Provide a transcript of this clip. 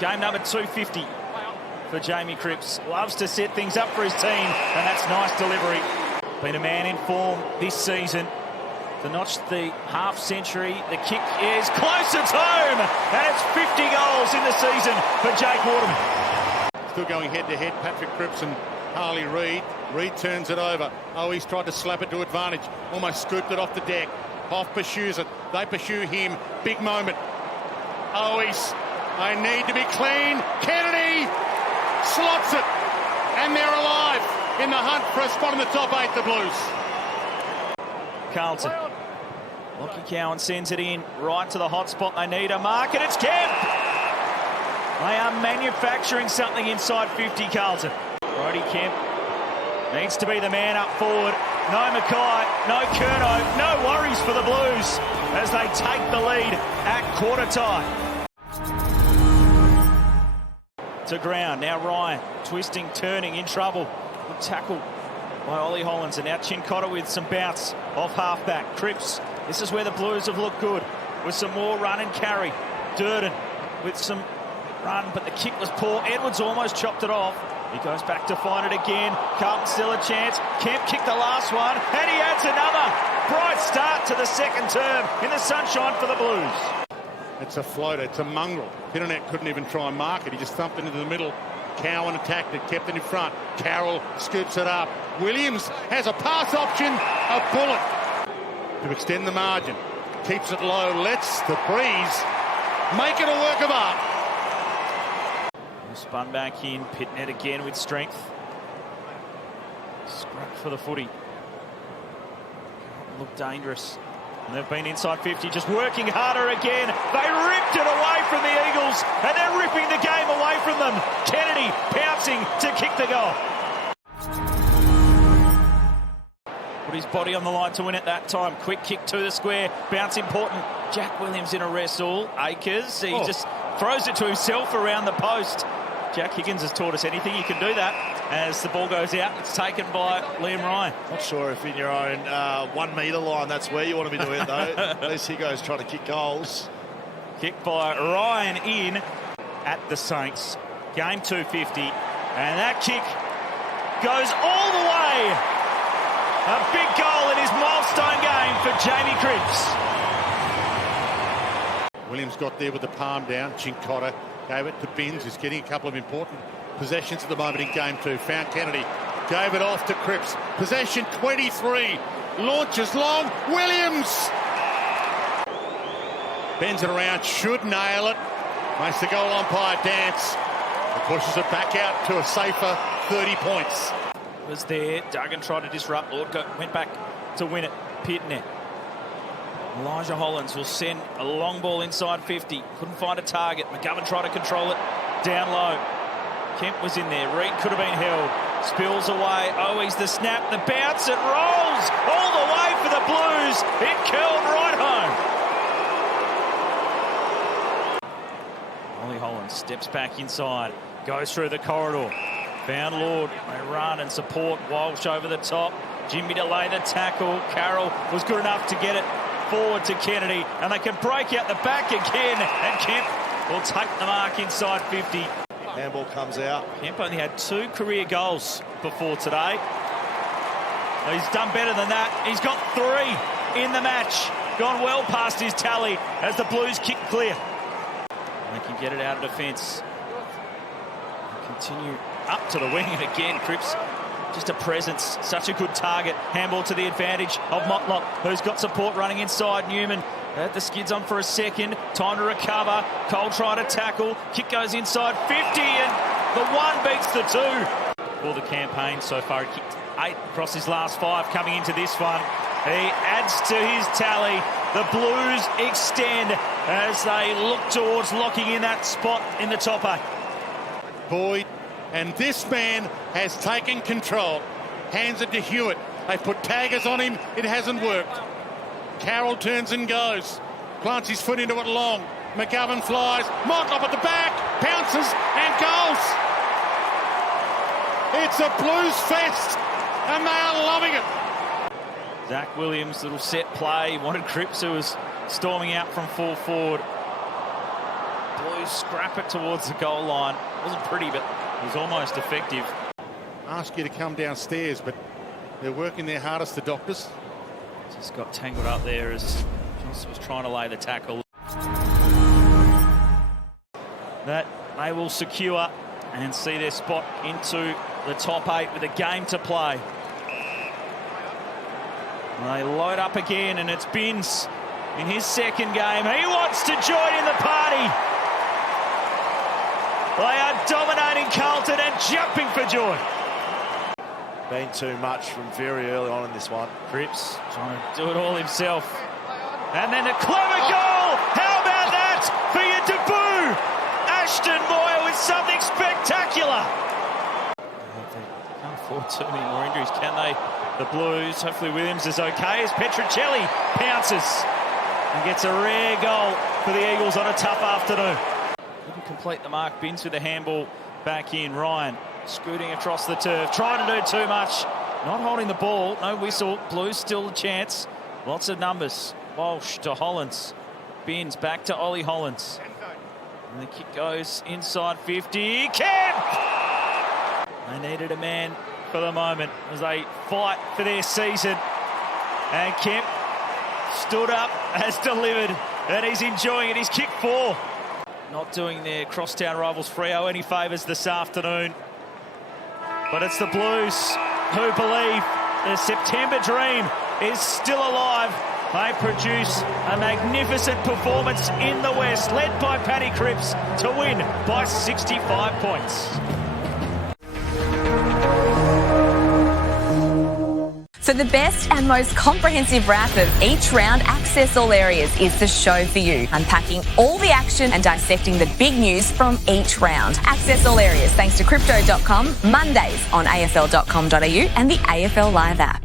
Game number 250 for Jamie Cripps. Loves to set things up for his team, and that's nice delivery. Been a man in form this season. To notch the half-century, the kick is close, it's home, and it's 50 goals in the season for Jake Waterman. Still going head-to-head, Patrick Cripps and Harley Reid. Reid turns it over. Oh, he's tried to slap it to advantage. Almost scooped it off the deck. Hoff pursues it. They pursue him. Big moment. Oh, they need to be clean. Kennedy slots it. And they're alive in the hunt for a spot in the top 8, the Blues. Carlton. Lockie Cowan sends it in right to the hot spot. They need a mark, and it's Kemp. They are manufacturing something inside 50, Carlton. Brodie Kemp needs to be the man up forward. No Mackay, no Curnow, no worries for the Blues as they take the lead at quarter time. To ground, now Ryan, twisting, turning, in trouble. Good tackle by Ollie Hollands, and now Chincotta with some bounce off halfback. Cripps, this is where the Blues have looked good, with some more run and carry. Durden with some run, but the kick was poor. Edwards almost chopped it off. He goes back to find it again. Carlton still a chance. Kemp kicked the last one, and he adds another. Bright start to the second term in the sunshine for the Blues. It's a floater, it's a mongrel. Pitternet couldn't even try and mark it. He just thumped it into the middle. Cowan attacked it, kept it in front. Carroll scoops it up. Williams has a pass option, a bullet to extend the margin. Keeps it low, lets the breeze make it a work of art. Spun back in, Pitnet again with strength. Scrap for the footy. Look dangerous. And they've been inside 50, just working harder again. They ripped it away from the Eagles, and they're ripping the game away from them. Kennedy pouncing to kick the goal. Put his body on the line to win it that time. Quick kick to the square. Bounce important. Jack Williams in a wrestle. Akers, he just throws it to himself around the post. Jack Higgins has taught us anything. You can do that. As the ball goes out, it's taken by Liam Ryan. Not sure if in your own 1 metre line that's where you want to be doing it, though. At least he goes trying to kick goals. Kick by Ryan in at the Saints. Game 250. And that kick goes all the way. A big goal in his milestone game for Jamie Cripps. Williams got there with the palm down. Chincotta gave it to Binns, who's getting a couple of important possessions at the moment in game 2. Found Kennedy, gave it off to Cripps. Possession 23, launches long. Williams bends it around, should nail it. Makes the goal umpire dance. And pushes it back out to a safer 30 points. Was there. Duggan tried to disrupt. Lord went back to win it. Pitnet. Elijah Hollands will send a long ball inside 50. Couldn't find a target. McGovern tried to control it down low. Kemp was in there. Reid could have been held. Spills away. Owies the snap. The bounce. It rolls all the way for the Blues. It curled right home. Ollie Hollands steps back inside. Goes through the corridor. Found Lord. They run and support. Walsh over the top. Jimmy to lay the tackle. Carroll was good enough to get it forward to Kennedy, and they can break out the back again, and Kemp will take the mark inside 50. Handball comes out. Kemp only had 2 career goals before today. He's done better than that. He's got 3 in the match. Gone well past his tally as the Blues kick clear. They can get it out of defence. Continue up to the wing, and again Cripps just a presence, such a good target. Handball to the advantage of Motlop, who's got support running inside. Newman had the skids on for a second. Time to recover. Cole trying to tackle. Kick goes inside 50, and the 1 beats the 2. For the campaign so far, he kicked 8 across his last 5 coming into this one. He adds to his tally. The Blues extend as they look towards locking in that spot in the top 8. Boyd, and this man has taken control. Hands it to Hewitt. They've put taggers on him. It hasn't worked. Carroll turns and goes. Plants his foot into it long. McGovern flies. Motlop at the back. Bounces and goes. It's a Blues fest, and they are loving it. Zach Williams, little set play. Wanted Cripps, who was storming out from full forward. Blues scrap it towards the goal line. Wasn't pretty, but it was almost effective. Ask you to come downstairs, but they're working their hardest, the doctors. Just got tangled up there as Johnson was trying to lay the tackle. That they will secure and see their spot into the top 8 with a game to play. They load up again, and it's Binns in his second game. He wants to join in the party. They are dominating Carlton and jumping for joy. Been too much from very early on in this one. Cripps trying to do it all himself. And then a clever goal. How about that for your debut? Ashton Moyer with something spectacular. They can't afford too many more injuries, can they? The Blues. Hopefully Williams is okay as Petricelli pounces and gets a rare goal for the Eagles on a tough afternoon. Couldn't complete the mark. Binns with a handball back in. Ryan scooting across the turf, trying to do too much. Not holding the ball. No whistle. Blues still a chance. Lots of numbers. Walsh to Hollands. Binns back to Ollie Hollands. And the kick goes inside 50. Kemp! They needed a man for the moment as they fight for their season. And Kemp stood up, has delivered, and he's enjoying it. He's kicked 4. Not doing their crosstown rivals Freo any favours this afternoon. But it's the Blues who believe the September dream is still alive. They produce a magnificent performance in the West, led by Paddy Cripps, to win by 65 points. So the best and most comprehensive wrap of each round, Access All Areas, is the show for you. Unpacking all the action and dissecting the big news from each round. Access All Areas, thanks to Crypto.com, Mondays on AFL.com.au and the AFL Live app.